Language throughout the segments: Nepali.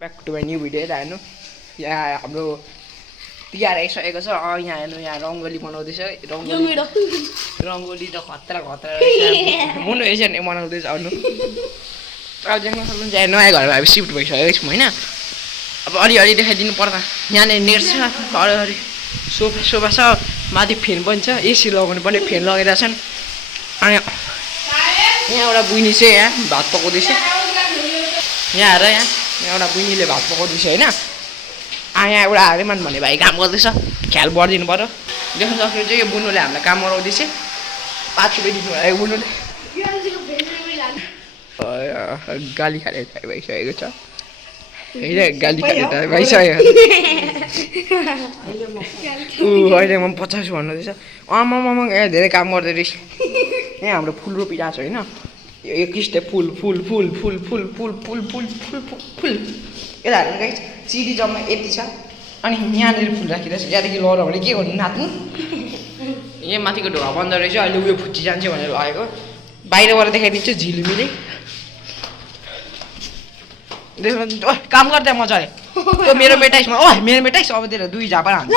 Back to my new video हेर्नु यहाँ हाम्रो तिहार आइसकेको छ। यहाँ हेर्नु यहाँ रङ्गोली बनाउँदैछ। रङ्गोली त खतरा मुनु यसरी नै बनाउँदैछ। आउनु अब देख्न सक्नुहुन्छ यहाँ नयाँ घरमा अब सिफ्ट भइसकेको छौँ होइन। अब अलिअलि देखाइदिनु पर्दा यहाँनिर नेट छ, अलिअलि सोफा छ, माथि फ्यान पनि छ, एसी लगाउनु पनि फ्यान लगाइरहेछन्। अनि यहाँ एउटा बुइनी चाहिँ यहाँ भात पकाउँदैछ। यहाँ हेर यहाँ एउटा बुइनीले भात पकाउँदैछ होइन। यहाँ एउटा हारेमान भन्ने भाइ काम गर्दैछ, ख्याल बढिदिनु पऱ्यो। देख्न सक्नुहुन्छ यो बुनुले हामीलाई काम गराउँदैछ। 5 रुपियाँ दिनु भयो बुनुले। गाली खाने टाइम भइसकेको छ होइन, गाली खाने टाइम भइसक्यो। अहिले म 50 भन्नुहुँदैछ। आमामामा यहाँ धेरै काम गर्दै रहेछ। यहाँ हाम्रो फुल रोपिरहेको छ होइन। यो किस्टे फुल फुल फुल फुल फुल फुल फुल फुल फुल फुल यता हेर्नु गाइस, चिरी जम्मा यति छ। अनि यहाँनिर फुल राखिरहेछ। यहाँदेखि लग्यो भने के गर्नु, नाच्नु। यहाँ माथिको ढोका बन्द रहेछ, अहिले उयो फुच्ची जान्छ भनेर आएको। बाहिरबाट देखाइदिन्छु झिलिमिली। काम गर्दा मजाले मेरो मेटाइसमा मेरो मेटाइस अब तेरो 2 झापा हान्छ।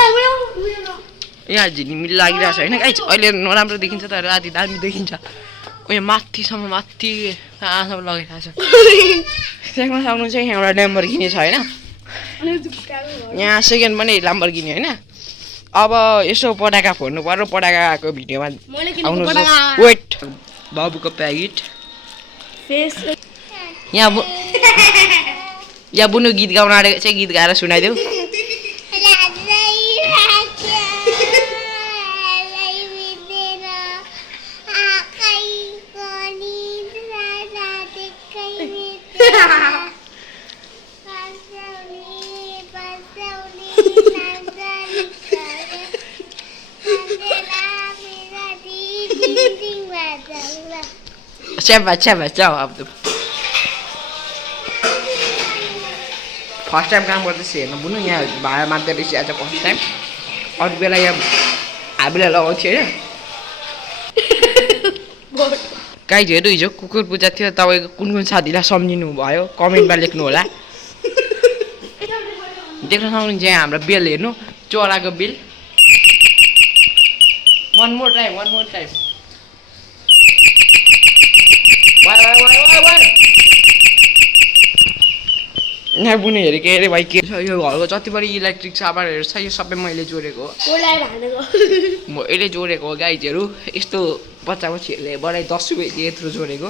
यहाँ झिलिमिली लागिरहेछ होइन गाइस। अहिले नराम्रो देखिन्छ तर राति दामी देखिन्छ। उयो माथिसम्म माथि कहाँसम्म लगाइरहेको छ। देख्न सक्नुहुन्छ यहाँ एउटा ल्याम्बोर्गिनी छ होइन। यहाँ सेकेन्ड पनि ल्याम्बोर्गिनी होइन। अब यसो पटाका फोड्नु पर्यो। पटाकाको भिडियोमा आउनु वेट बाबुको प्याकेट। यहाँ बुनु गीत गाउन आँटेको चाहिँ गीत गाएर सुनाइदेऊ। जाऊ अब त फर्स्ट टाइम काम गर्दैछ हेर्नु बुनु। यहाँ भाडा माग्दै रहेछ आज फर्स्ट टाइम। अरू बेला यहाँ हामीलाई लगाउँथ्यो होइन। गाइजहरू हिजो कुकुर पूजा थियो। तपाईँको कुन कुन साथीलाई सम्झिनु भयो कमेन्टमा लेख्नु होला। देख्न सक्नुहुन्छ यहाँ हाम्रो बेल हेर्नु, चराको बेल। वान मोर टाइम यहाँ बुनु हेरेको अरे भाइ के छ। यो घरको जति पनि इलेक्ट्रिक सामानहरू छ यो सबै मैले जोडेको हो। म यसले जोडेको हो गाइजहरू। यस्तो बच्चा बच्चीहरूले बढाइ 10 रुपियाँ दिए यत्रो जोडेको।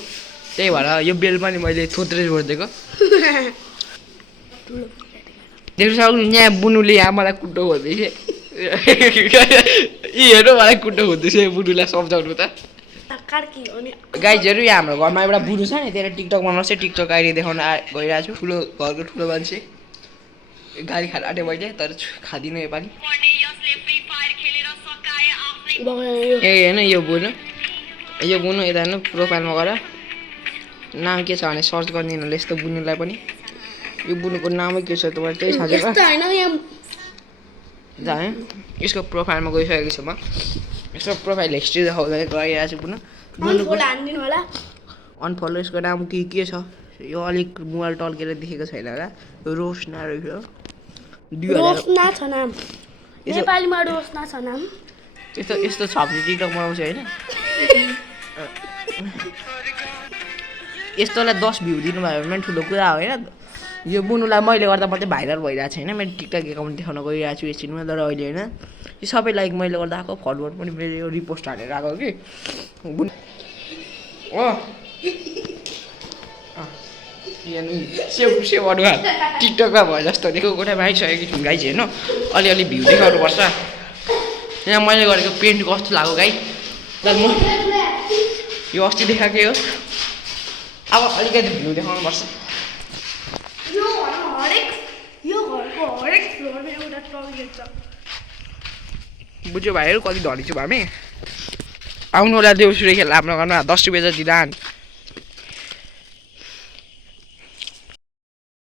त्यही भएर यो बेल पनि मैले थोत्रै जोडिदिएको। देख्न सक्नुहुन्छ यहाँ बुनुले यहाँ मलाई कुट्टो खोज्दैछ। यी हेर्नु मलाई कुट्टो खोज्दैछ बुनुलाई सम्झाउनु त। गाइजहरू यहाँ हाम्रो घरमा एउटा बुनु छ नि, त्यसले टिकटक बनाउँछ। टिकटक आइडी देखाउन गइरहेको छु। घरको ठुलो मान्छे गाली खान आँटे मैले तर खाँदिनँ योपालि। ए होइन यो बुनु यता हेर्नु प्रोफाइलमा गएर नाम के छ भने सर्च गरिदिनु होला यस्तो बुनुलाई पनि। यो बुनुको नामै के छ तपाईँ त्यही थाहा छ। यसको प्रोफाइलमा गइसकेको छु म। यसको प्रोफाइल हिस्ट्री देखाउँदै गइरहेको छु बुनु। अनफलो यसको नाम के छ यो अलिक मोबाइल टल्केर देखेको छैन होला। रोशना रहेछ। यस्तो छ भने टिकटक बनाउँछ होइन। यस्तोलाई 10 भ्यू दिनुभयो भने ठुलो कुरा हो होइन। यो बुनुलाई मैले गर्दा मात्रै भाइरल भइरहेको छैन। मैले टिकटक एकाउन्ट देखाउन गइरहेको छु एकछिनमा। तर अहिले होइन यो सबै लाइक मैले गर्दा आएको, फलोवर पनि मैले यो रिपोस्ट हालेर आएको कि सेव अनुहार टिकटकमा भयो जस्तो देखो गोठामा आइसकेको छु गाइज हेर्नु। अलिअलि भ्यू देखाउनु पर्छ। यहाँ मैले गरेको पेन्ट कस्तो लाग्यो गाई ल म यो अस्ति देखाएकै हो। अब अलिकति भ्यू देखाउनु पर्छ। बुझ्यो भाइहरू कति धनी छु हामी। आउनु होला देउसुरे खेल्न हाम्रो घरमा 10 रुपियाँ जति दान।